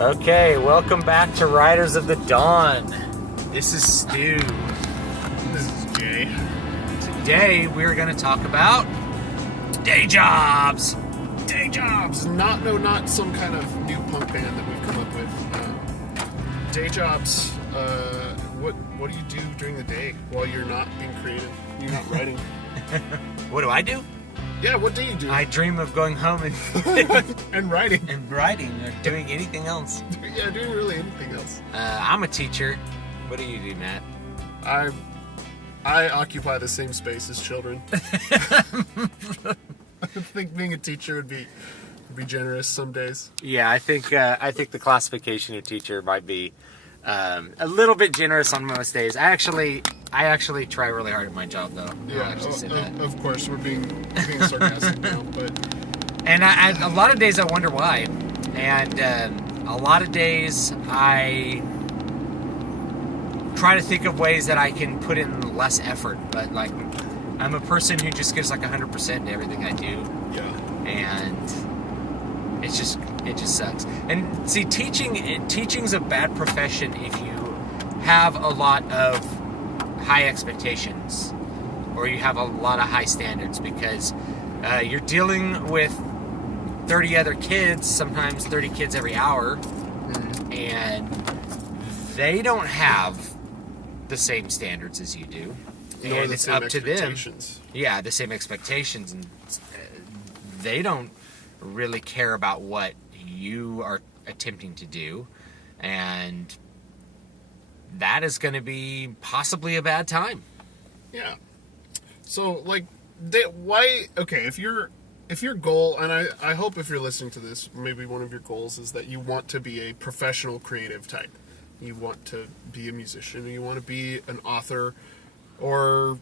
Okay, welcome back to Riders of the Dawn. This is Stu. This is Jay. Today we're going to talk about day jobs. Day jobs. Not some kind of new punk band that we've come up with. Day jobs. What do you do during the day while you're not being creative? You're not writing. What do I do? Yeah, what do you do? I dream of going home and and writing. and writing or doing anything else. Yeah, doing really anything else. I'm a teacher. What do you do, Matt? I occupy the same space as children. I think being a teacher would be generous some days. Yeah, I think the classification of teacher might be a little bit generous on most days. I actually try really hard at my job, though. Yeah, of course, we're being sarcastic now, but and a lot of days I wonder why, and a lot of days I try to think of ways that I can put in less effort, but like I'm a person who just gives like 100% to everything I do. Yeah, and it just sucks. And see, teaching's a bad profession if you have a lot of high expectations or you have a lot of high standards, because you're dealing with 30 other kids, sometimes 30 kids every hour, and they don't have the same standards as you do. nor And the it's same up to them. expectations. Yeah, the same expectations, and they don't really care about what you are attempting to do, and that is going to be possibly a bad time. Yeah. So, like, why? Okay, if your goal, and I hope if you're listening to this, maybe one of your goals is that you want to be a professional creative type. You want to be a musician, or you want to be an author, or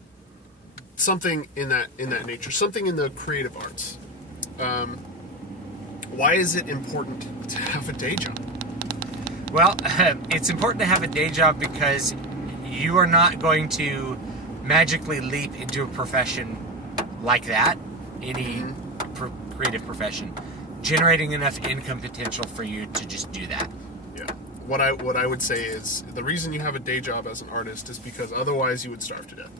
something in that nature, something in the creative arts. Why is it important to have a day job? Well, it's important to have a day job because you are not going to magically leap into a profession like that, any creative profession, generating enough income potential for you to just do that. Yeah. What I would say is the reason you have a day job as an artist is because otherwise you would starve to death.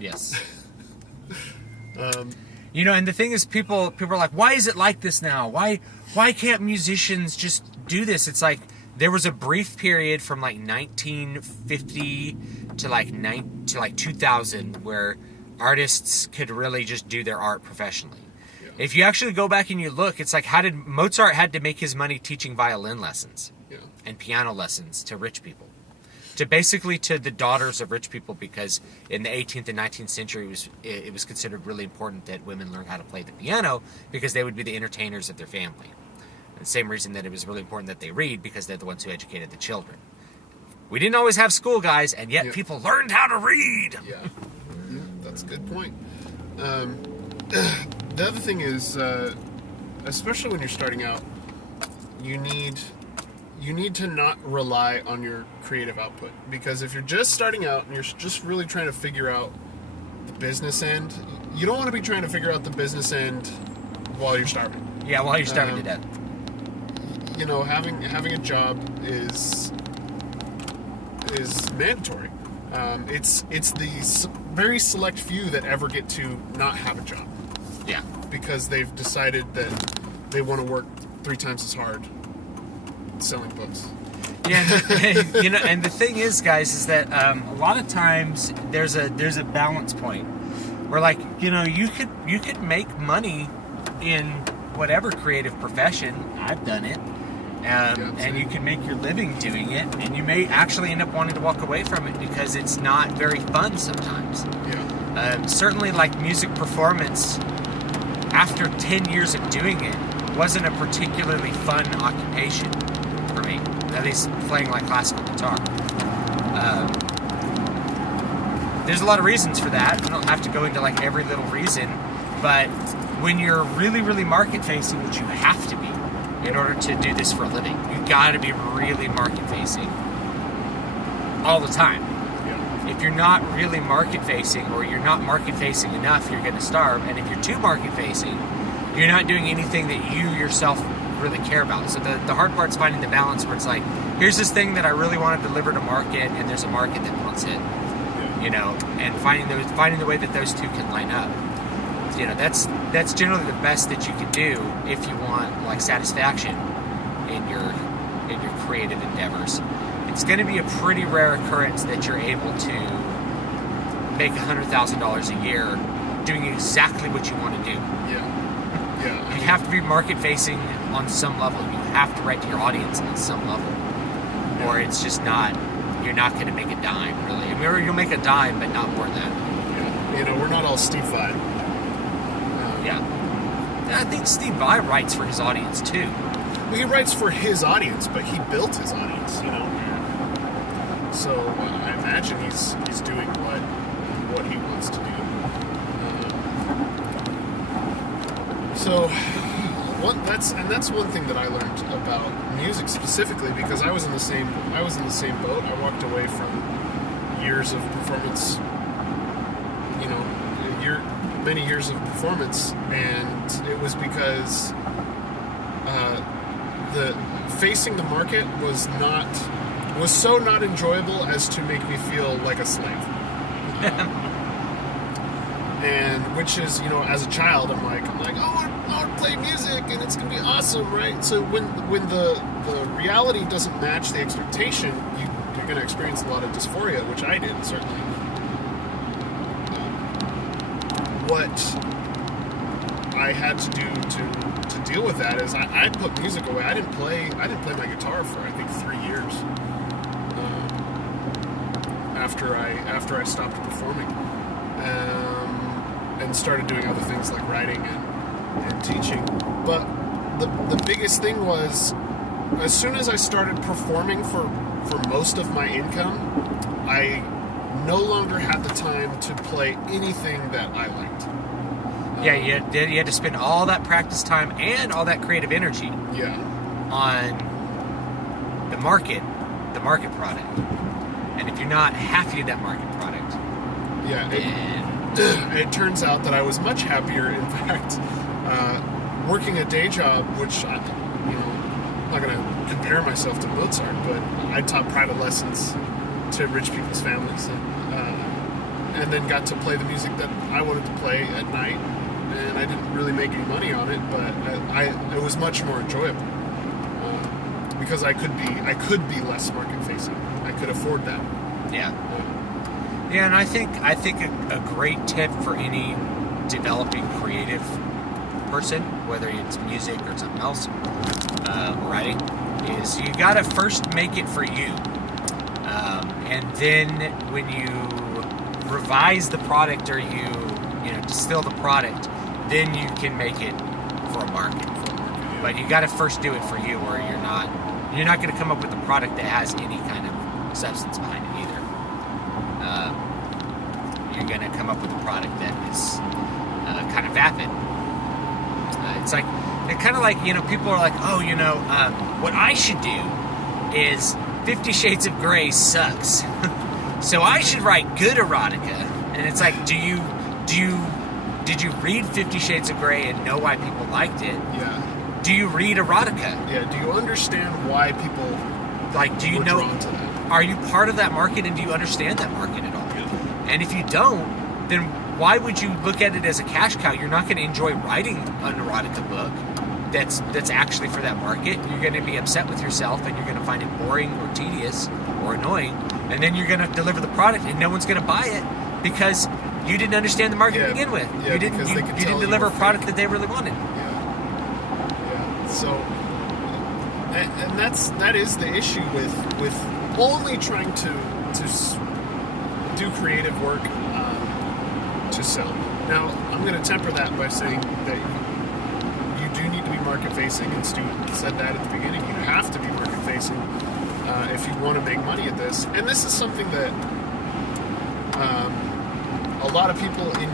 Yes. You know, and the thing is, people are like, why is it like this now? Why can't musicians just do this? It's like there was a brief period from like 1950 to like 2000 where artists could really just do their art professionally. Yeah. If you actually go back and you look, it's like Mozart had to make his money teaching violin lessons and piano lessons to rich people. To the daughters of rich people, because in the 18th and 19th century it was considered really important that women learn how to play the piano, because they would be the entertainers of their family. And the same reason that it was really important that they read, because they're the ones who educated the children. We didn't always have school, guys, and yet people learned how to read. Yeah, that's a good point. The other thing is, especially when you're starting out, you need to not rely on your creative output, because if you're just starting out and you're just really trying to figure out the business end, you don't want to be trying to figure out the business end while you're starving. Yeah, while you're starving to death. You know, having a job is mandatory. It's the very select few that ever get to not have a job. Yeah. Because they've decided that they want to work 3 times as hard selling books. Yeah, you know, and the thing is, guys, is that a lot of times there's a balance point where, like, you know, you could make money in whatever creative profession. I've done it, and you can make your living doing it, and you may actually end up wanting to walk away from it because it's not very fun sometimes. Yeah. Certainly, like music performance, after 10 years of doing it, wasn't a particularly fun occupation for me, at least playing like classical guitar. There's a lot of reasons for that. I don't have to go into like every little reason, but when you're really, really market facing, which you have to be in order to do this for a living, you got to be really market facing all the time. Yeah. If you're not really market facing, or you're not market facing enough, you're going to starve. And if you're too market facing, you're not doing anything that you yourself really care about. So the hard part's finding the balance where it's like, here's this thing that I really want to deliver to market, and there's a market that wants it, you know, and finding the way that those two can line up. You know, that's generally the best that you can do if you want like satisfaction in your creative endeavors. It's going to be a pretty rare occurrence that you're able to make $100,000 a year doing exactly what you want to do. Yeah. You have to be market facing on some level. You have to write to your audience on some level, or it's just not. You're not going to make a dime, really. I mean, you'll make a dime, but not more than that. Yeah. You know, we're not all Steve Vai. Yeah. And I think Steve Vai writes for his audience too. Well, he writes for his audience, but he built his audience, you know. So I imagine he's doing what he wants to do. That's one thing that I learned about music specifically, because I was in the same boat. I walked away from years of performance, you know, many years of performance, and it was because the facing the market was so not enjoyable as to make me feel like a slave. And which is, you know, as a child, I'm like, oh, I want to play music and it's gonna be awesome, right? So when the reality doesn't match the expectation, you're gonna experience a lot of dysphoria, which I did certainly. What I had to do to deal with that is I put music away. I didn't play my guitar for I think 3 years after I stopped performing. And started doing other things like writing and teaching. But the biggest thing was, as soon as I started performing for most of my income, I no longer had the time to play anything that I liked. Yeah, you had to spend all that practice time and all that creative energy on the market product. And if you're not happy with that market product, it turns out that I was much happier, in fact, working a day job, which I'm not going to compare myself to Mozart, but I taught private lessons to rich people's families, and then got to play the music that I wanted to play at night, and I didn't really make any money on it, but it was much more enjoyable because I could be less market facing. I could afford that. Yeah. Yeah, and I think a great tip for any developing creative person, whether it's music or something else, writing, is you gotta first make it for you, and then when you revise the product or you distill the product, then you can make it for a market. But you gotta first do it for you, or you're not gonna come up with a product that has any kind of substance behind it either. You're going to come up with a product that is kind of vapid. It's like, people are like, oh, what I should do is 50 Shades of Grey sucks. So I should write good erotica. And it's like, did you read 50 Shades of Grey and know why people liked it? Yeah. Do you read erotica? Yeah. Do you understand why people do you know? Drawn to that? Are you part of that market, and do you understand that market at all? And if you don't, then why would you look at it as a cash cow? You're not going to enjoy writing an erotica book that's actually for that market. You're going to be upset with yourself, and you're going to find it boring or tedious or annoying. And then you're going to deliver the product, and no one's going to buy it because you didn't understand the market to begin with. Yeah, you didn't deliver a product that they really wanted. Yeah. So, and that is the issue with only trying to do creative work to sell. Now, I'm going to temper that by saying that you do need to be market facing, and Stewart said that at the beginning. You have to be market facing if you want to make money at this. And this is something that a lot of people in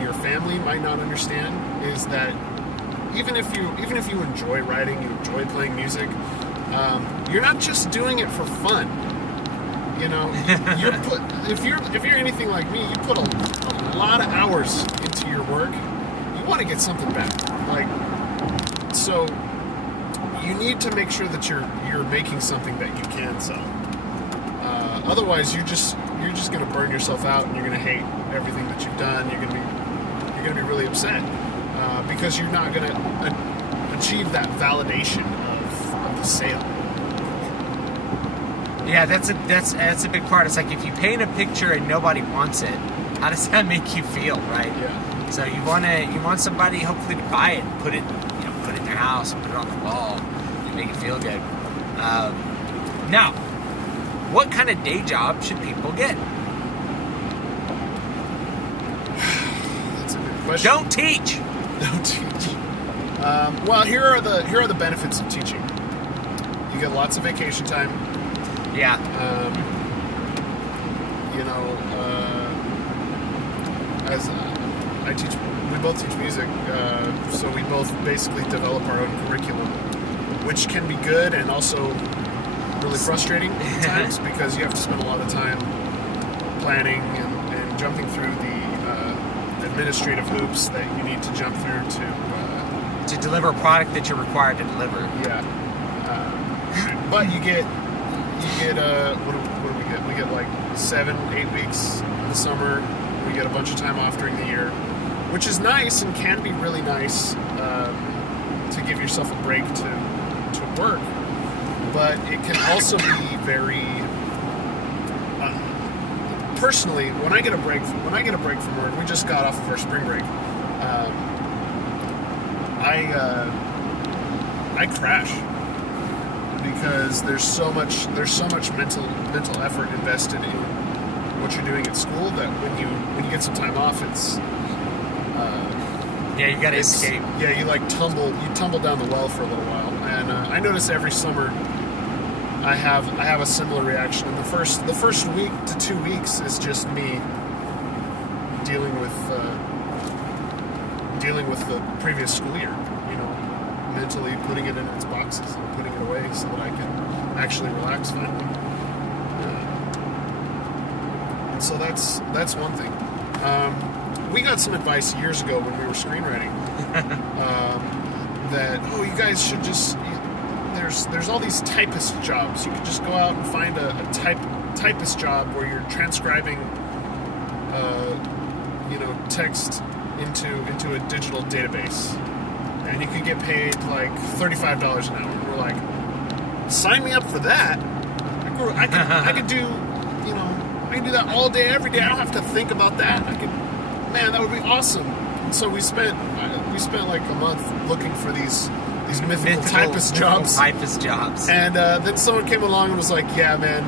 your family might not understand, is that even if you enjoy writing, you enjoy playing music, you're not just doing it for fun. If you're anything like me, you put a lot of hours into your work. You want to get something back. So you need to make sure that you're making something that you can sell. Otherwise, you're just going to burn yourself out, and you're going to hate everything that you've done. You're going to be really upset because you're not going to achieve that validation of the sale. Yeah, that's a big part. It's like if you paint a picture and nobody wants it, how does that make you feel, right? Yeah. So you want somebody hopefully to buy it and put it in their house and put it on the wall and make it feel good. Now, what kind of day job should people get? That's a good question. Don't teach. Don't teach. Well, here are the benefits of teaching. You get lots of vacation time. Yeah. As I teach, we both teach music, so we both basically develop our own curriculum, which can be good and also really frustrating at times because you have to spend a lot of time planning and jumping through the administrative hoops that you need to jump through to deliver a product that you're required to deliver. Yeah. But you get what do we get? We get like 7-8 weeks in the summer. We get a bunch of time off during the year, which is nice and can be really nice to give yourself a break to work. But it can also be very personally. When I get a break from work, we just got off of our spring break. I crash because there's so much mental effort invested in what you're doing at school that when you get some time off, it's you gotta escape. Yeah, you tumble down the well for a little while, and I notice every summer I have a similar reaction. And the first week to 2 weeks is just me dealing with the previous school year. Mentally putting it in its boxes and putting it away so that I can actually relax finally. And so that's one thing. We got some advice years ago when we were screenwriting that you guys should just there's all these typist jobs. You could just go out and find a typist job where you're transcribing text into a digital database. And you could get paid like $35 an hour. We're like, sign me up for that. I could do that all day, every day. I don't have to think about that. That would be awesome. And so we spent like a month looking for these mythical typist jobs. And then someone came along and was like, yeah, man,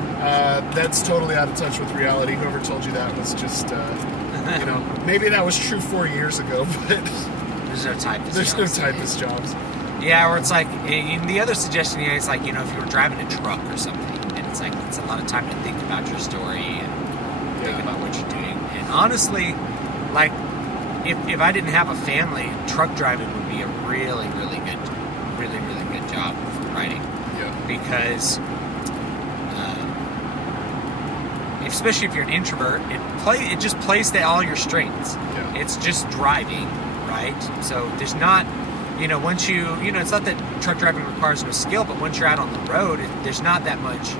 that's totally out of touch with reality. Whoever told you that was just, maybe that was true 4 years ago, but there's no typist jobs. Yeah, or it's like, the other suggestion here is like, if you were driving a truck or something, and it's like, it's a lot of time to think about your story and think about what you're doing. And honestly, like, if I didn't have a family, truck driving would be a really, really good job for writing. Yeah. Because, especially if you're an introvert, it just plays to all your strengths. Yeah. It's just driving. Right? So there's not, once it's not that truck driving requires no skill, but once you're out on the road, there's not that much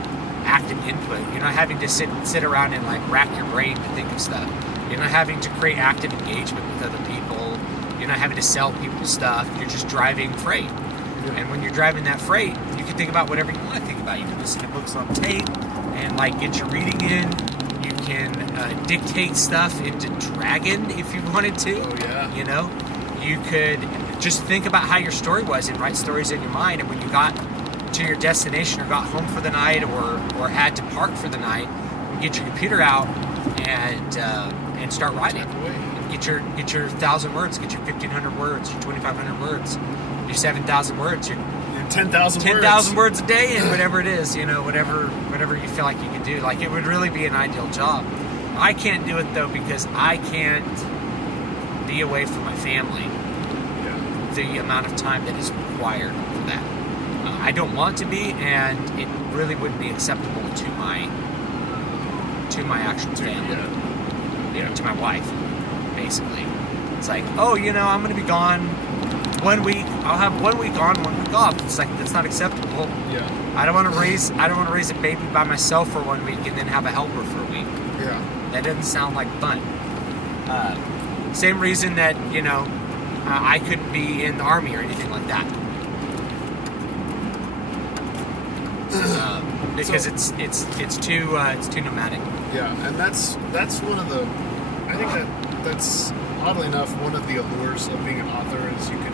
active input. You're not having to sit around and like rack your brain to think of stuff. You're not having to create active engagement with other people. You're not having to sell people stuff. You're just driving freight. Yeah. And when you're driving that freight, you can think about whatever you want to think about. You can listen to books on tape and like get your reading in. You can dictate stuff into Dragon if you wanted to. Oh, yeah. You could just think about how your story was and write stories in your mind. And when you got to your destination or got home for the night or had to park for the night, you get your computer out and start writing. And get your 1,000 words, get your 1,500 words, your 2,500 words, your 7,000 words, your 10,000 words a day, and whatever it is, whatever you feel like you can do. Like, it would really be an ideal job. I can't do it though because I can't be away from my family. The amount of time that is required for that. I don't want to be, and it really wouldn't be acceptable to my actual family. To my wife, basically. It's like, I'm going to be gone 1 week. I'll have 1 week on, 1 week off. It's like that's not acceptable. Yeah. I don't want to raise a baby by myself for 1 week and then have a helper for a week. Yeah. That doesn't sound like fun. Same reason that I couldn't be in the army or anything like that. Because it's too nomadic. Yeah, and that's one of the. I think that's oddly enough one of the allures of being an author is you can,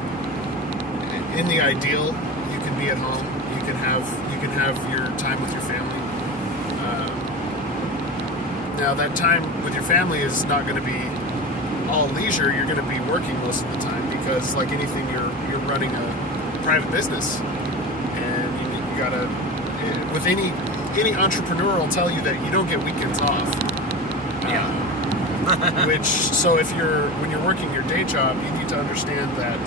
in the ideal, you can be at home. You can have your time with your family. Now that time with your family is not going to be all leisure. You're going to be working most of the time because, like anything, you're running a private business, and you gotta. With any entrepreneur will tell you that you don't get weekends off. Yeah. So when you're working your day job, you need to understand that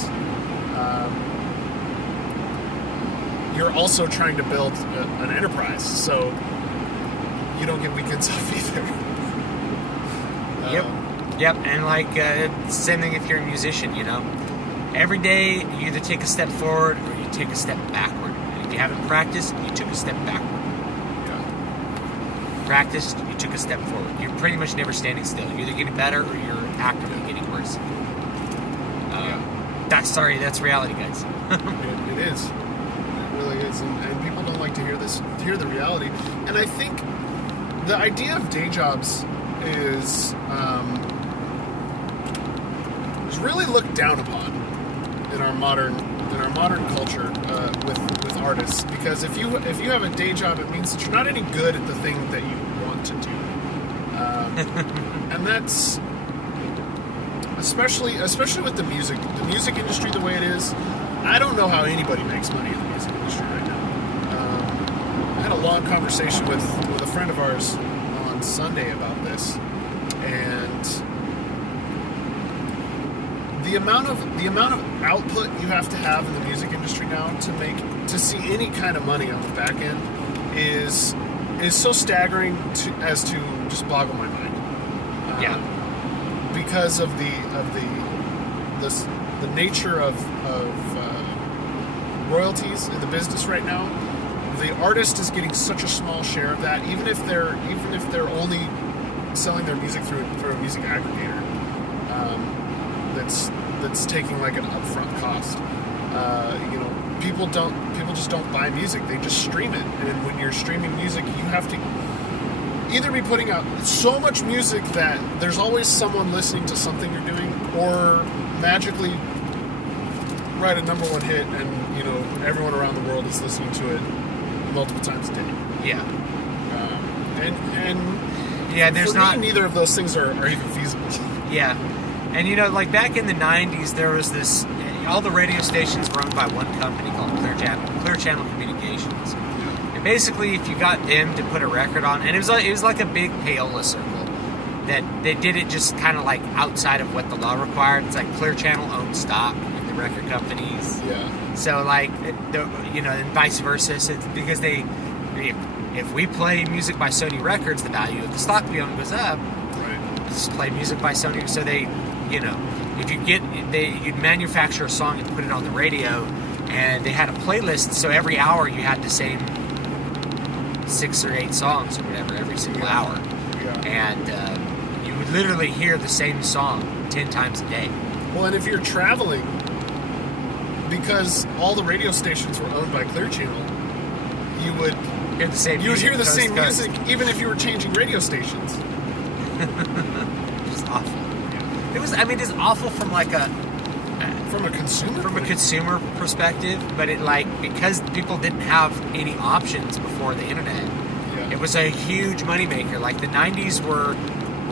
you're also trying to build an enterprise. So you don't get weekends off either. Yep. And like same thing if you're a musician. Every day you either take a step forward or you take a step backward. If you haven't practiced, you took a step backward. Yeah. Practiced, you took a step forward. You're pretty much never standing still. You're either getting better or you're actively getting worse. That's reality, guys. It is. It really is. And people don't like to hear the reality. And I think the idea of day jobs is really looked down upon in our modern culture with artists, because if you have a day job, it means that you're not any good at the thing that you want to do, and that's especially with the music industry the way it is. I don't know how anybody makes money in the music industry right now. I had a long conversation with a friend of ours on Sunday about this, and the amount of output you have to have in the music industry now to see any kind of money on the back end is so staggering as to just boggle my mind. Because of the nature of royalties in the business right now, the artist is getting such a small share of that. Even if they're only selling their music through a music aggregator. That's taking like an upfront cost. People just don't buy music; they just stream it. And when you're streaming music, you have to either be putting out so much music that there's always someone listening to something you're doing, or magically write a number one hit, and everyone around the world is listening to it multiple times a day. Yeah. There's neither of those things are even feasible. Yeah. And like back in the 90s, there was this, all the radio stations were owned by one company called Clear Channel Communications. Yeah. And basically, if you got them to put a record on, and it was like a big payola circle, that they did it just kind of like outside of what the law required. It's like Clear Channel owned stock in the record companies. Yeah. So like, and vice versa. So it's because if we play music by Sony Records, the value of the stock we own goes up. Right. Just play music by Sony, so they. If you'd manufacture a song and put it on the radio, and they had a playlist, so every hour you had the same 6 or 8 songs or whatever every single hour, and you would literally hear the same song 10 times a day. Well, and if you're traveling, because all the radio stations were owned by Clear Channel, you would hear the same. You would hear the same music, even if you were changing radio stations. Just awful. It's awful from like a consumer perspective, but because people didn't have any options before the internet, it was a huge moneymaker. Like the 90s were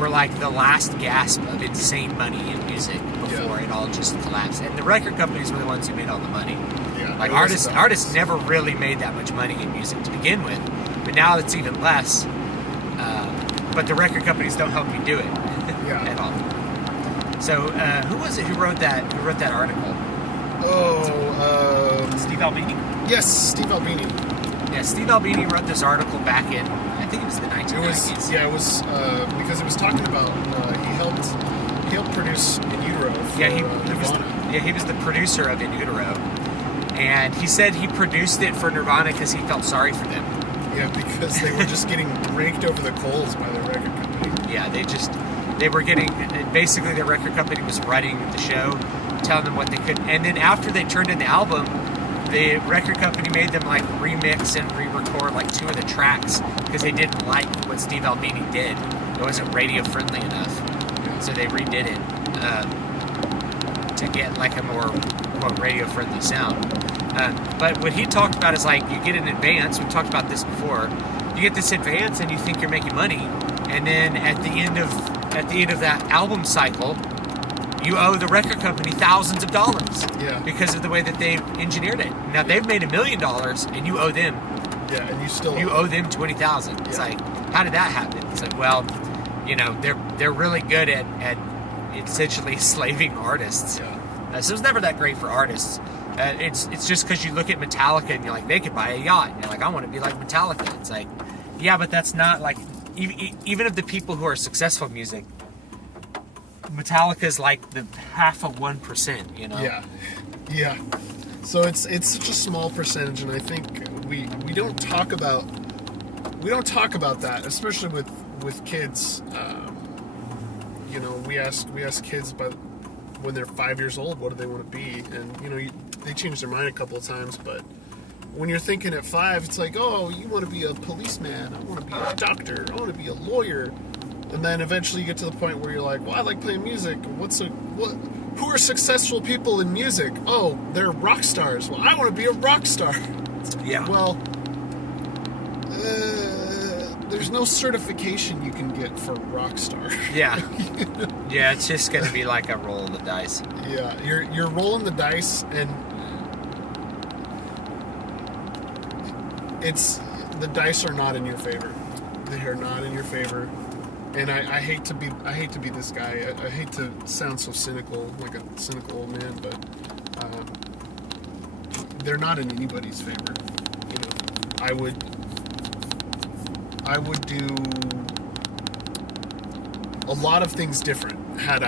like the last gasp of insane money in music before it all just collapsed. And the record companies were the ones who made all the money. Yeah, like artists never really made that much money in music to begin with, but now it's even less. But the record companies don't help you do it at all. So, who was it who wrote that article? Steve Albini? Yes, Steve Albini. Yeah, Steve Albini wrote this article back in, I think it was the 1990s. It was because it was talking about he helped helped produce In Utero for Nirvana. He was the producer of In Utero, and he said he produced it for Nirvana because he felt sorry for them. Yeah, because they were just getting raked over the coals by the record company. Yeah, they were getting, basically the record company was running the show, telling them what they could, and then after they turned in the album, the record company made them like remix and re-record like 2 of the tracks because they didn't like what Steve Albini did. It wasn't radio friendly enough, so they redid it to get like a more quote radio friendly sound. But what he talked about is like you get an advance. We've talked about this before. You get this advance and you think you're making money, and then at the end of that album cycle, you owe the record company thousands of dollars. Yeah. Because of the way that they've engineered it. Now they've made $1 million and you owe them. Yeah, and you owe them $20,000. It's like, how did that happen? It's like, well, they're really good at essentially slaving artists. Yeah. So it's never that great for artists. It's just because you look at Metallica and you're like, they could buy a yacht. And you're like, I want to be like Metallica. It's like, yeah, but that's not like, even of the people who are successful in music, Metallica's like the half of 1%, Yeah. So it's such a small percentage, and I think we don't talk about that, especially with kids. We ask kids when they're 5 years old, what do they want to be, and they change their mind a couple of times, but when you're thinking at 5, it's like, oh, you want to be a policeman, I want to be a doctor, I want to be a lawyer. And then eventually you get to the point where you're like, well, I like playing music. Who are successful people in music? Oh, they're rock stars. Well, I want to be a rock star. Yeah. Well, there's no certification you can get for rock star. Yeah. Yeah, it's just going to be like a roll of the dice. Yeah, you're rolling the dice, and the dice are not in your favor. They are not in your favor. And I hate to be this guy. I hate to sound so cynical, like a cynical old man, but they're not in anybody's favor. I would do a lot of things different had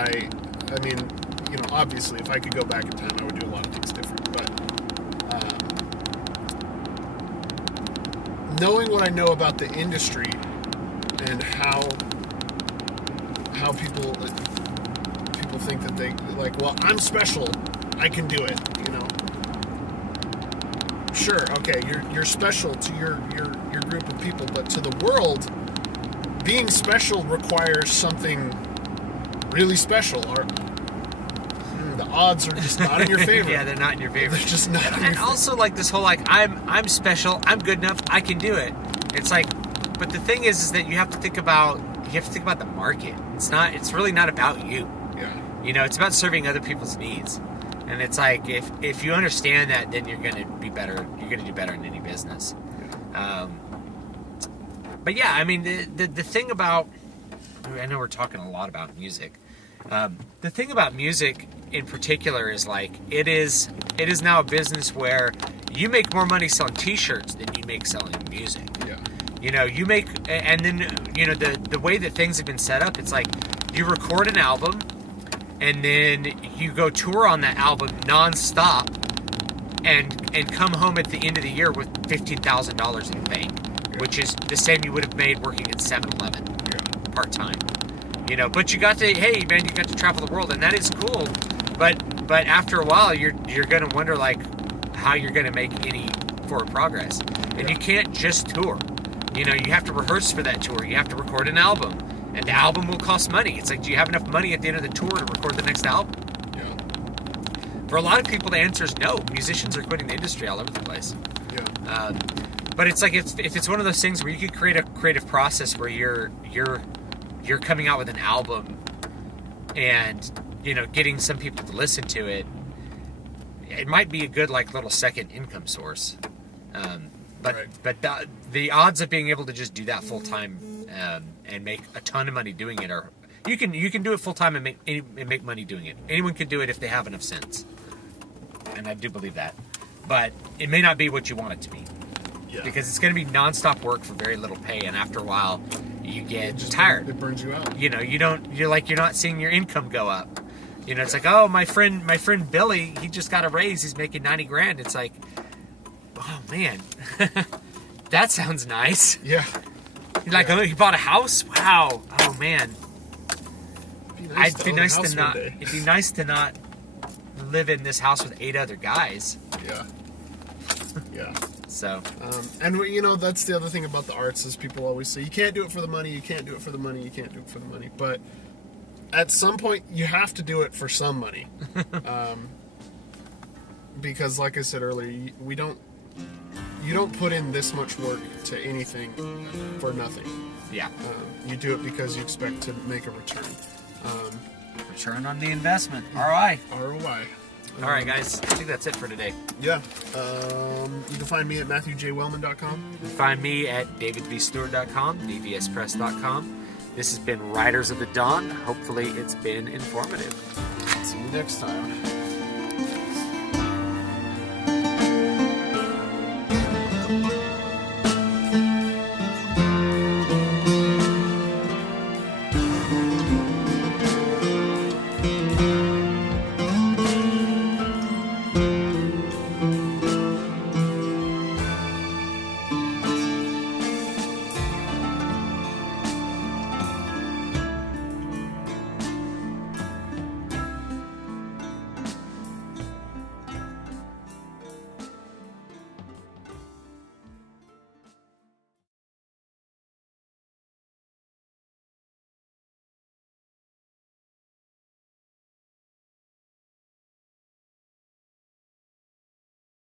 obviously if I could go back in time, I would do a lot of things different, but knowing what I know about the industry and how people think that they like, well, I'm special, I can do it, Sure, okay, you're special to your group of people, but to the world, being special requires something really special, or the odds are just not in your favor. Yeah, they're not in your favor. They're just not in your And favor. also like this whole like, I'm special, I'm good enough, I can do it. It's like, but the thing is that you have to think about the market. It's really not about you. Yeah. It's about serving other people's needs. And it's like, if you understand that, then you're going to be better. You're going to do better in any business. Yeah. But yeah, I mean, the thing about, I know we're talking a lot about music. The thing about music in particular is like, it is now a business where you make more money selling t-shirts than you make selling music. Yeah. You make, and then, the way that things have been set up, it's like you record an album and then you go tour on that album nonstop and come home at the end of the year with $15,000 in the bank, which is the same you would have made working at 7-Eleven part-time. But you got to travel the world, and that is cool. But after a while, you're going to wonder like how you're going to make any forward progress. And you can't just tour. You have to rehearse for that tour. You have to record an album. And the album will cost money. It's like, do you have enough money at the end of the tour to record the next album? Yeah. For a lot of people, the answer is no. Musicians are quitting the industry all over the place. Yeah. But it's like, if it's one of those things where you could create a creative process where you're coming out with an album and, getting some people to listen to it, it might be a good, like, little second income source. But the odds of being able to just do that full time and make a ton of money doing it are, you can do it full time and make money doing it. Anyone can do it if they have enough sense, and I do believe that. But it may not be what you want it to be, because it's going to be nonstop work for very little pay, and after a while, you get tired. It burns you out. You know, you're not seeing your income go up. You know, it's like, oh, my friend Billy, he just got a raise. He's making 90 grand. It's like, oh man, that sounds nice. Yeah. Like, oh, he bought a house. Wow. Oh man. It'd be nice to not live in this house with 8 other guys. Yeah. Yeah. So. And you know, that's the other thing about the arts is people always say you can't do it for the money. You can't do it for the money. You can't do it for the money. But at some point, you have to do it for some money. Because, like I said earlier, you don't put in this much work to anything for nothing. Yeah. You do it because you expect to make a return. Return on the investment. ROI. ROI. All right, guys. I think that's it for today. Yeah. You can find me at MatthewJWellman.com. You can find me at DavidVStewart.com, DVSPress.com. This has been Riders of the Dawn. Hopefully, it's been informative. See you next time.